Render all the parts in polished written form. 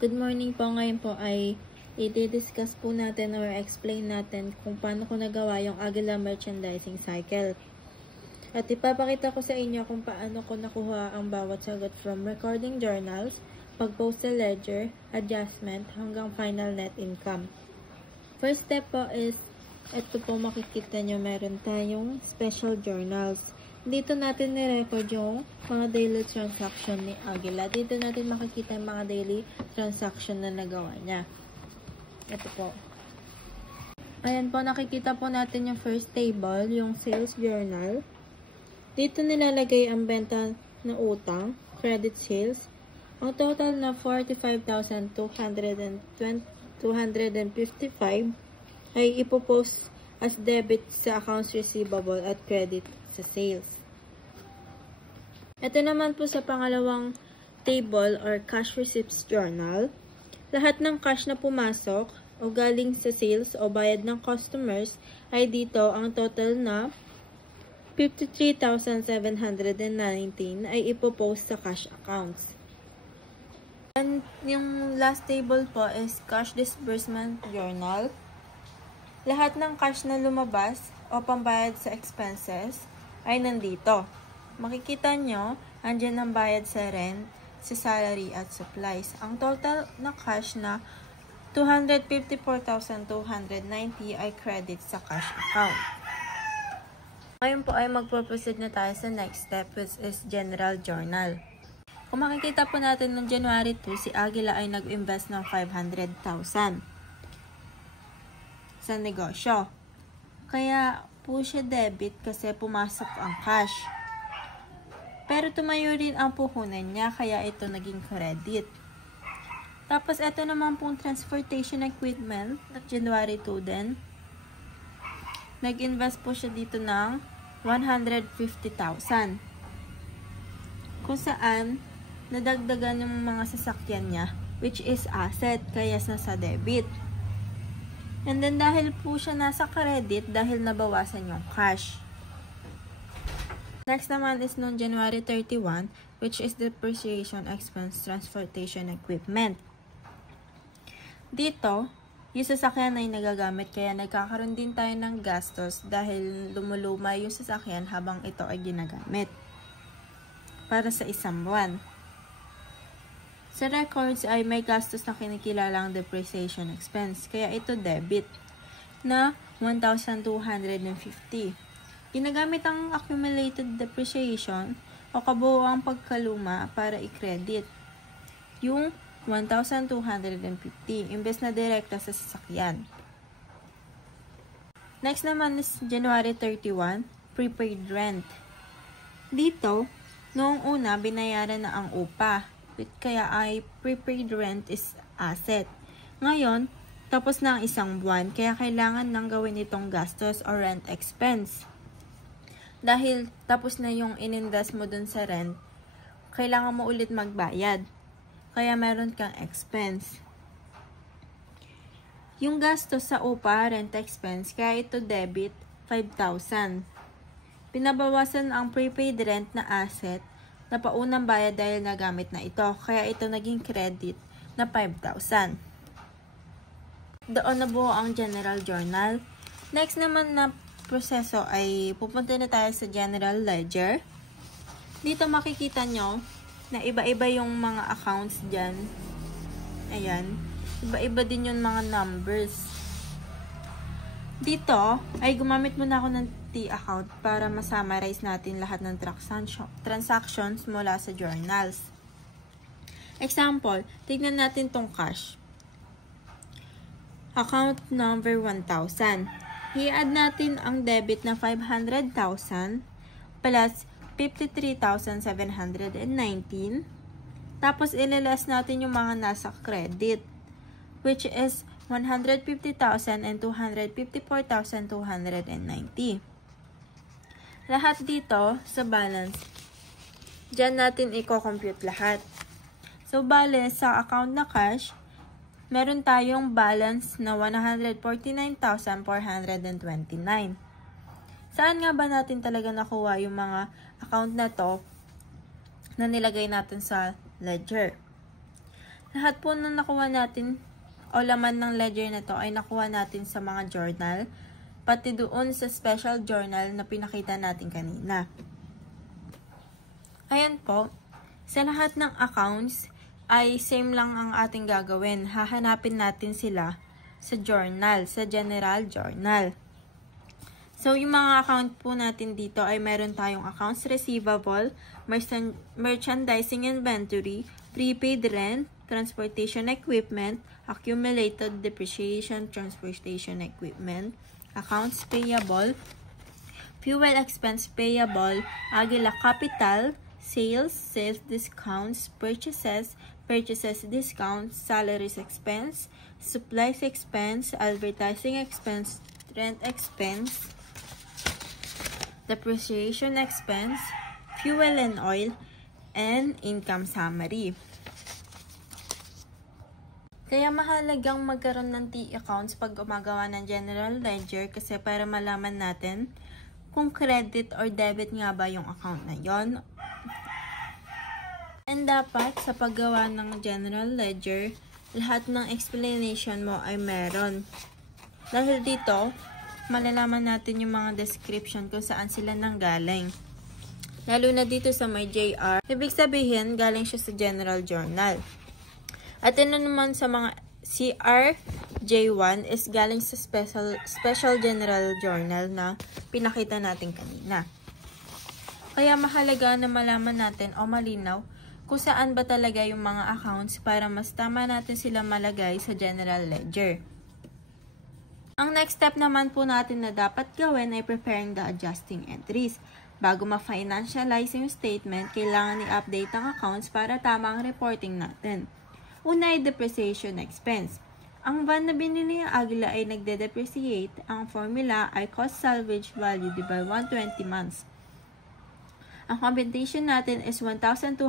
Good morning po. Ngayon po ay i-discuss po natin or explain natin kung paano ko nagawa yung Aguila merchandising cycle. At ipapakita ko sa inyo kung paano ko nakuha ang bawat sagot from recording journals, pag-post sa ledger, adjustment, hanggang final net income. First step po is, ito po makikita nyo, meron tayong special journals. Dito natin ni-record yung mga daily transaction ni Aguila. Dito natin makikita yung mga daily transaction na nagawa niya. Ito po. Ayan po, nakikita po natin yung first table, yung sales journal. Dito nilalagay ang benta na utang, credit sales. Ang total na 45,255 ay ipopost as debit sa accounts receivable at credit sa sales. Ito naman po sa pangalawang table or cash receipts journal. Lahat ng cash na pumasok o galing sa sales o bayad ng customers ay dito ang total na 53,719 ay ipopost sa cash accounts. And yung last table po is cash disbursement journal. Lahat ng cash na lumabas o pambayad sa expenses ay nandito. Makikita nyo, andyan ang bayad sa rent, sa salary at supplies. Ang total na cash na 254,290 ay credit sa cash account. Ngayon po ay magpo-proceed na tayo sa next step, which is general journal. Kung makikita po natin noong January 2, si Aguila ay nag-invest ng 500,000 sa negosyo. Kaya po siya debit kasi pumasok ang cash. Pero tumayo rin ang puhunan niya, kaya ito naging credit. Tapos ito naman pong transportation equipment, at January 2 din. Nag-invest po siya dito ng 150,000. Kung saan, nadagdagan yung mga sasakyan niya, which is asset, kaya nasa debit. And then, dahil po siya nasa credit, dahil nabawasan yung cash. Next naman is noong January 31, which is depreciation expense transportation equipment. Dito, yung sasakyan ay nagagamit, kaya nagkakaroon din tayo ng gastos dahil lumuluma yung sasakyan habang ito ay ginagamit para sa isang buwan. Sa records ay may gastos na kinikilalang depreciation expense, kaya ito debit na 1,250. Ginagamit ang accumulated depreciation o kabuuang pagkaluma para i-credit yung 1,250 imbes na direkta sa sasakyan. Next naman is January 31, prepaid rent. Dito, noong una binayaran na ang upa, kaya ay prepaid rent is asset. Ngayon, tapos na ang isang buwan, kaya kailangan nang gawin itong gastos o rent expense. Dahil tapos na yung ininvest mo dun sa rent, kailangan mo ulit magbayad. Kaya meron kang expense. Yung gastos sa upa, rent expense, kaya ito debit, 5,000. Pinabawasan ang prepaid rent na asset na paunang bayad dahil nagamit na ito. Kaya ito naging credit na 5,000. Doon nabuo ang general journal. Next naman na proseso ay pupunta na tayo sa general ledger. Dito makikita nyo na iba-iba yung mga accounts dyan. Ayan. Iba-iba din yung mga numbers. Dito ay gumamit muna ako ng T-account para ma-summarize natin lahat ng transactions mula sa journals. Example, tignan natin tong cash. Account number 1,000. I-add natin ang debit na 500,000 plus 53,719. Tapos ilalas natin yung mga nasa credit, which is 150,000 and 254,290. Lahat dito sa balance, dyan natin i-compute lahat. So, bale, sa account na cash, meron tayong balance na 149,429. Saan nga ba natin talaga nakuha yung mga account na to na nilagay natin sa ledger? Lahat po na nakuha natin o laman ng ledger na to ay nakuha natin sa mga journal, pati doon sa special journal na pinakita natin kanina. Ayan po, sa lahat ng accounts ay same lang ang ating gagawin. Hahanapin natin sila sa journal, sa general journal. So, yung mga account po natin dito ay meron tayong accounts receivable, merchandising inventory, prepaid rent, transportation equipment, accumulated depreciation, transportation equipment, accounts payable, fuel expense payable, Aguila capital, sales, sales discounts, purchases discounts, salaries expense, supplies expense, advertising expense, rent expense, depreciation expense, fuel and oil, and income summary. Kaya mahalagang magkaroon ng T-accounts pag gumagawa ng general ledger kasi para malaman natin kung credit or debit nga ba yung account na yon. And dapat sa paggawa ng general ledger, lahat ng explanation mo ay meron. Dahil dito, malalaman natin yung mga description kung saan sila nanggaling. Lalo na dito sa may JR. Ibig sabihin, galing siya sa general journal. At ito naman sa mga CRJ1 is galing sa special general journal na pinakita natin kanina. Kaya mahalaga na malaman natin o malinaw kung saan ba talaga yung mga accounts para mas tama natin sila malagay sa general ledger. Ang next step naman po natin na dapat gawin ay preparing the adjusting entries. Bago ma-financialize yung statement, kailangan i-update ang accounts para tama ang reporting natin. Una ay depreciation expense. Ang van na binili ng Aguila ay nagde-depreciate. Ang formula ay cost salvage value divided by 120 months. Ang computation natin is 1,250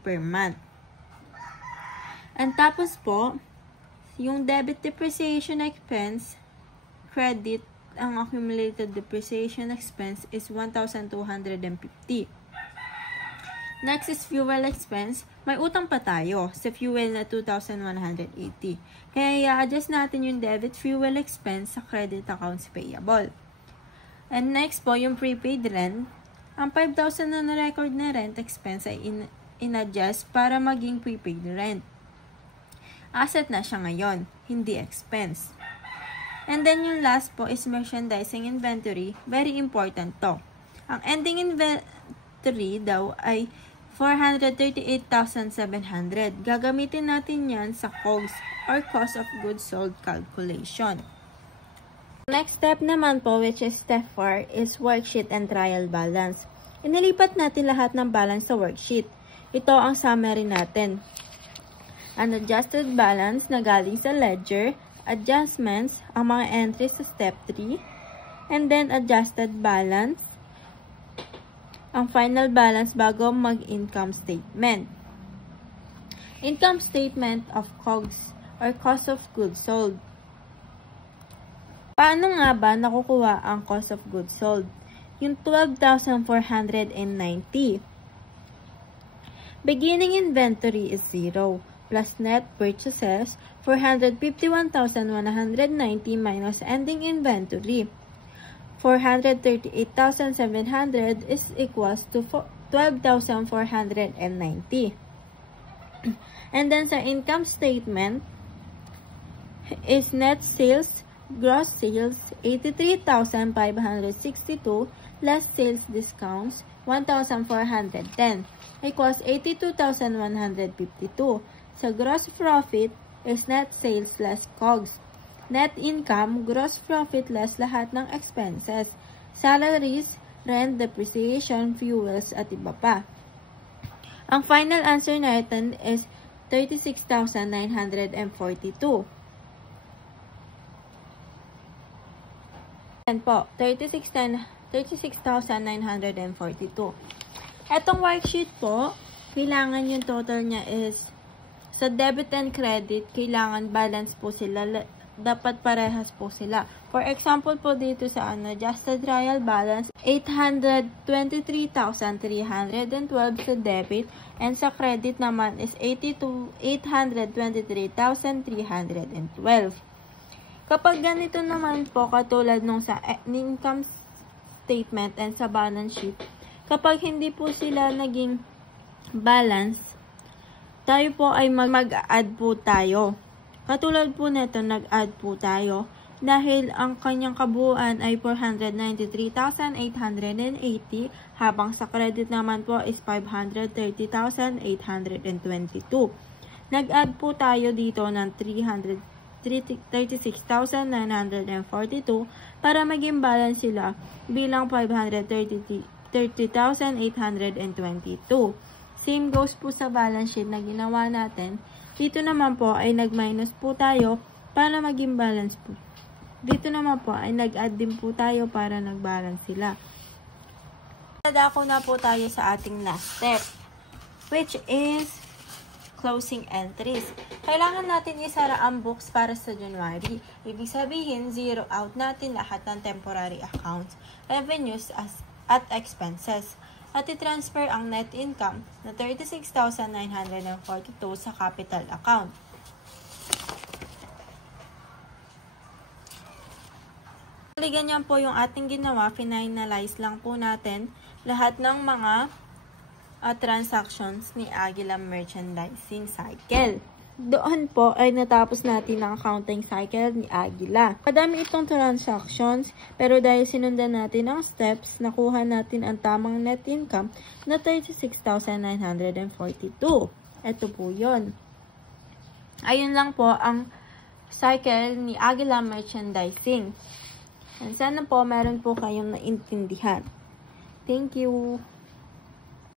per month. And tapos po, yung debit depreciation expense, credit, ang accumulated depreciation expense is 1,250. Next is fuel expense. May utang pa tayo sa fuel na 2,180. Kaya i-adjust natin yung debit fuel expense sa credit accounts payable. And next po, yung prepaid rent. Ang 5,000 na na-record na rent expense ay in-adjust para maging prepaid rent. Asset na siya ngayon, hindi expense. And then yung last po is merchandising inventory. Very important to. Ang ending inventory daw ay 438,700. Gagamitin natin yan sa COGS or cost of goods sold calculation. Next step naman po, which is step 4, is worksheet and trial balance. Inilipat natin lahat ng balance sa worksheet. Ito ang summary natin. Unadjusted balance na galing sa ledger, adjustments, ang mga entries sa step 3, and then adjusted balance, ang final balance bago mag-income statement. Income statement of COGS or cost of goods sold. Paano nga ba nakukuha ang cost of goods sold? Yung 12,490. Beginning inventory is 0. Plus net purchases, 451,190 minus ending inventory. 438,700 is equals to 12,490. And then sa income statement is net sales, gross sales, 83,562 less sales discounts, 1,410 equals 82,152. Sa gross profit is net sales less COGS. Net income, gross profit less lahat ng expenses. Salaries, rent, depreciation, fuels, at iba pa. Ang final answer natin is 36,942. Yan po, 36,942. Etong worksheet po, kailangan yung total niya is sa debit and credit, kailangan balance po sila. Dapat parehas po sila. For example po dito sa unadjusted trial balance, 823,312 sa debit And sa credit naman is 823,312. Kapag ganito naman po, katulad nung sa income statement and sa balance sheet, kapag hindi po sila naging balance, tayo po ay mag-add po tayo. Katulad po nito, nag-add po tayo dahil ang kanyang kabuuan ay 493,880 habang sa credit naman po is 530,822. Nag-add po tayo dito ng 36,942 para maging balance sila bilang 530,822. Same goes po sa balance sheet na ginawa natin. Dito naman po ay nag-minus po tayo para maging balance po. Dito naman po ay nag-add din po tayo para nag-balance sila. Dadako na po tayo sa ating last step, which is closing entries. Kailangan natin isara ang books para sa January. Ibig sabihin, zero out natin lahat ng temporary accounts, revenues at expenses. At i-transfer ang net income na 36,942 sa capital account. Ganyan po yung ating ginawa, finalize lang po natin lahat ng mga transactions ni Aguila Merchandising Cycle. Doon po ay natapos natin ang accounting cycle ni Aguila. Madami itong transactions, pero dahil sinundan natin ang steps, nakuha natin ang tamang net income na 36,942. Ito po yun. Ayun lang po ang cycle ni Aguila Merchandising. And sana po meron po kayong naintindihan. Thank you!